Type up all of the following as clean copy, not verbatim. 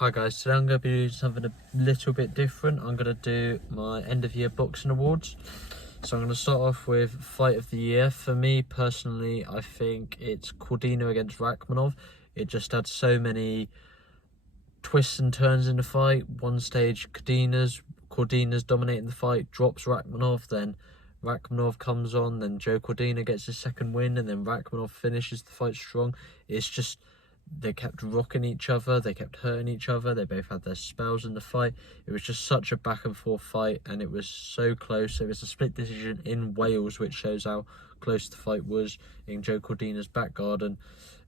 Hi guys, today I'm going to be doing something a little bit different. I'm going to do my end of year boxing awards. So I'm going to start off with fight of the year. For me personally, I think it's Cordina against Rakhmonov. It just had so many twists and turns in the fight. One stage Cordina's dominating the fight, drops Rakhmonov, then Rakhmonov comes on, then Joe Cordina gets his second win, and then Rakhmonov finishes the fight strong. It's just, they kept rocking each other, they kept hurting each other, they both had their spells in the fight. It was just such a back and forth fight, and it was so close. It was a split decision in Wales, which shows how close the fight was in Joe Cordina's back garden.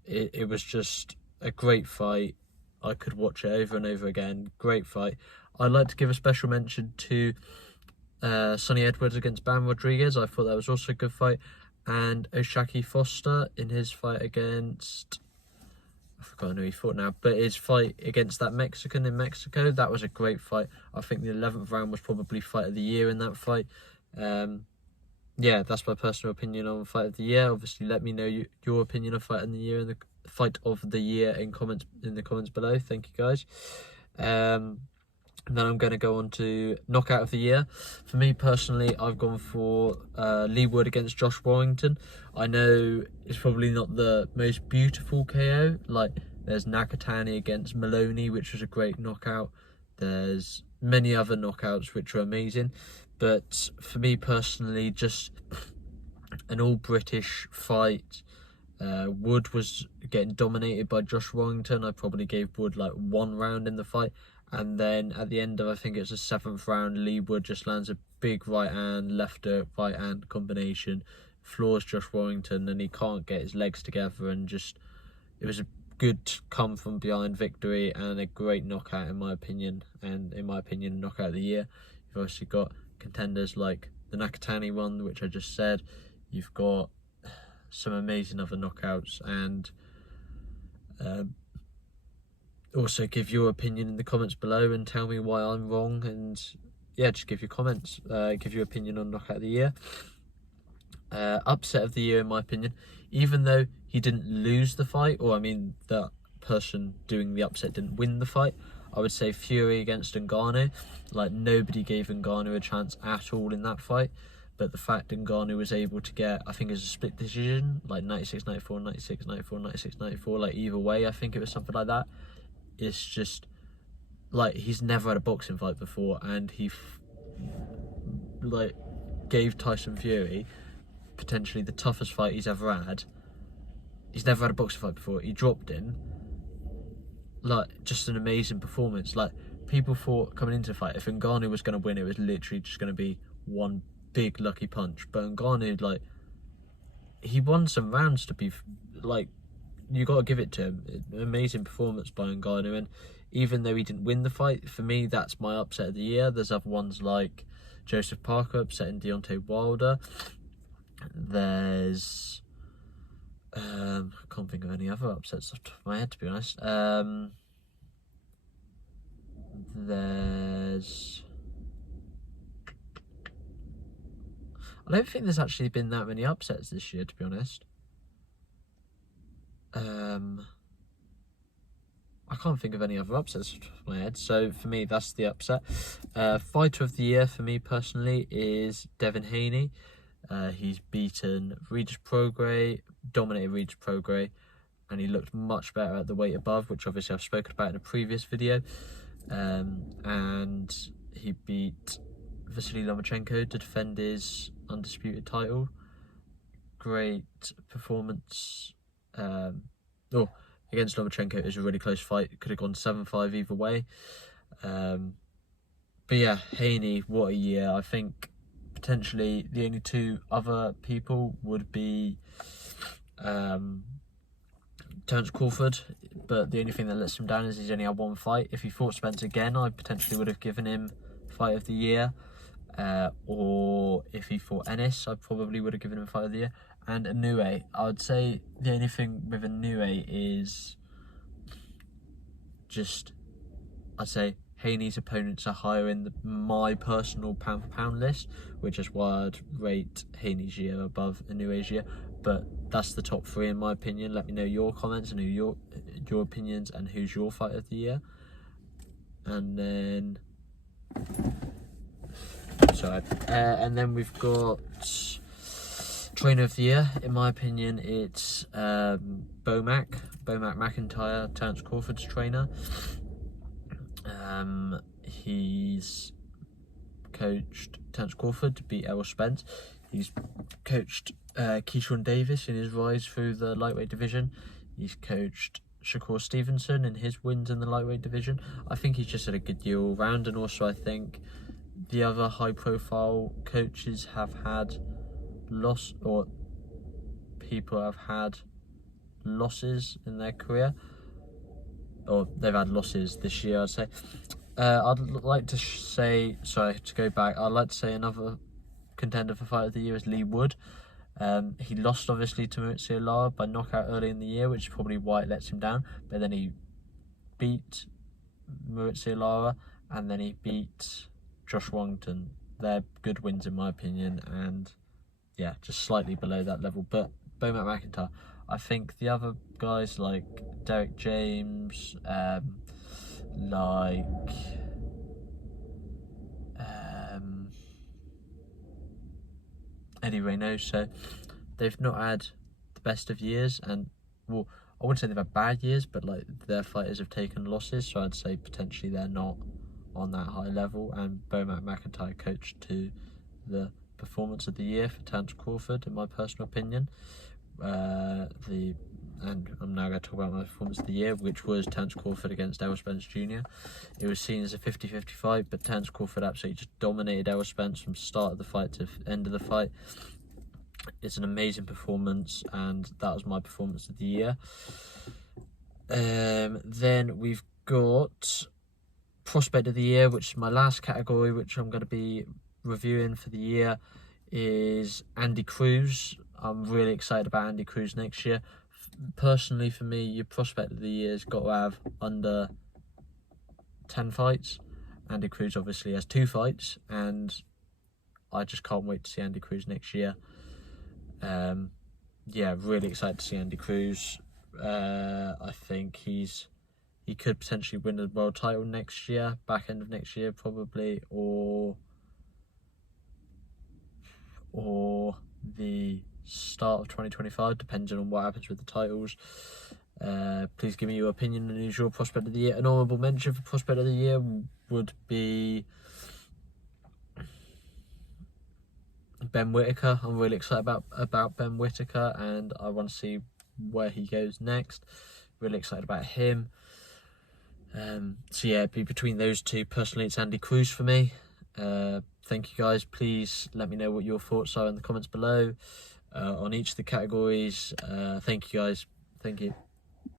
It was just a great fight. I could watch it over and over again. Great fight. I'd like to give a special mention to Sonny Edwards against Bam Rodriguez. I thought that was also a good fight. And Oshaki Foster in his fight against, I forgot who he fought now, but his fight against that Mexican in Mexico, that was a great fight. I think the 11th round was probably fight of the year in that fight. Yeah, that's my personal opinion on fight of the year. Obviously, let me know your opinion of fight of the year in the comments below. Thank you guys. And then I'm going to go on to knockout of the year. For me personally, I've gone for Leigh Wood against Josh Warrington. I know it's probably not the most beautiful KO. Like, there's Nakatani against Maloney, which was a great knockout. There's many other knockouts which are amazing. But for me personally, just an all-British fight. Wood was getting dominated by Josh Warrington. I probably gave Wood like one round in the fight. And then at the end of, I think it's the 7th round, Leigh Wood just lands a big right hand, left hook, right hand combination, floors Josh Warrington, and he can't get his legs together. And just, it was a good come from behind victory and a great knockout in my opinion. And in my opinion, knockout of the year. You've obviously got contenders like the Nakatani one, which I just said. You've got some amazing other knockouts, and also give your opinion in the comments below and tell me why I'm wrong, and yeah, just give your comments, give your opinion on knockout of the year. Upset of the year in my opinion, even though he didn't lose the fight, or I mean that person doing the upset didn't win the fight, I would say Fury against Ngannou. Like, nobody gave Ngannou a chance at all in that fight. But the fact Ngannou was able to get, I think it was a split decision, like 96-94, 96-94, 96-94, like either way, I think it was something like that. It's just, like, he's never had a boxing fight before, and he like gave Tyson Fury potentially the toughest fight he's ever had. He's never had a boxing fight before. He dropped him. Like, just an amazing performance. Like, people thought coming into the fight, if Ngannou was going to win, it was literally just going to be one big lucky punch. But Ngannou, like, he won some rounds to be, like, you got to give it to him. An amazing performance by Ngannou. And even though he didn't win the fight, for me, that's my upset of the year. There's other ones like Joseph Parker upsetting Deontay Wilder. There's I can't think of any other upsets off the top of my head, to be honest. There's, I don't think there's actually been that many upsets this year, to be honest. I can't think of any other upsets off the top of my head. So for me, that's the upset. Fighter of the year for me personally is Devin Haney. He's beaten Regis Prograis, dominated Regis Prograis, and he looked much better at the weight above, which obviously I've spoken about in a previous video. And he beat Vasily Lomachenko to defend his undisputed title. Great performance. Against Lomachenko, it was a really close fight. It could have gone 7-5 either way. But yeah, Haney, what a year. I think potentially the only two other people would be Terence Crawford, but the only thing that lets him down is he's only had one fight. If he fought Spence again, I potentially would have given him fight of the year. Or if he fought Ennis, I probably would have given him fight of the year. And Inoue, I would say the only thing with Inoue is just, I'd say Haney's opponents are higher in my personal pound for pound list, which is why I'd rate Haney's year above Inoue's year. But that's the top three in my opinion. Let me know your comments and your opinions and who's your fight of the year. and then and then we've got trainer of the year. In my opinion, it's Bomac McIntyre, Terence Crawford's trainer. He's coached Terence Crawford to beat Errol Spence. He's coached Keyshawn Davis in his rise through the lightweight division. He's coached Shakur Stevenson in his wins in the lightweight division. I think he's just had a good year all round, and also I think the other high-profile coaches have had people have had losses in their career, or they've had losses this year, I'd say. I'd like to say, I'd like to say another contender for Fight of the Year is Lee Wood. He lost obviously to Maurizio Lara by knockout early in the year, which is probably why it lets him down, but then he beat Maurizio Lara and then he beat Josh Warrington. They're good wins in my opinion, and yeah, just slightly below that level. But Bomac McIntyre, I think the other guys like Derek James, Eddie Reynoso, they've not had the best of years, and well, I wouldn't say they've had bad years, but like their fighters have taken losses, so I'd say potentially they're not on that high level. And Bomac McIntyre coached to the performance of the year for Terence Crawford, in my personal opinion. And I'm now going to talk about my performance of the year, which was Terence Crawford against Errol Spence Jr. It was seen as a 50-50 fight, but Terence Crawford absolutely just dominated Errol Spence from start of the fight to end of the fight. It's an amazing performance, and that was my performance of the year. Then we've got Prospect of the Year, which is my last category, which I'm going to be reviewing for the year, is Andy Cruz. I'm really excited about Andy Cruz next year. Personally, for me, your Prospect of the Year has got to have under 10 fights. Andy Cruz obviously has 2 fights, and I just can't wait to see Andy Cruz next year. Yeah, really excited to see Andy Cruz. I think he could potentially win the world title next year, back end of next year probably, or the start of 2025, depending on what happens with the titles. Please give me your opinion on who's your Prospect of the Year. An honourable mention for Prospect of the Year would be Ben Whittaker. I'm really excited about Ben Whittaker, and I want to see where he goes next. Really excited about him. So yeah, it'd be between those two. Personally, it's Andy Cruz for me. Thank you guys. Please let me know what your thoughts are in the comments below on each of the categories. Thank you guys. Thank you.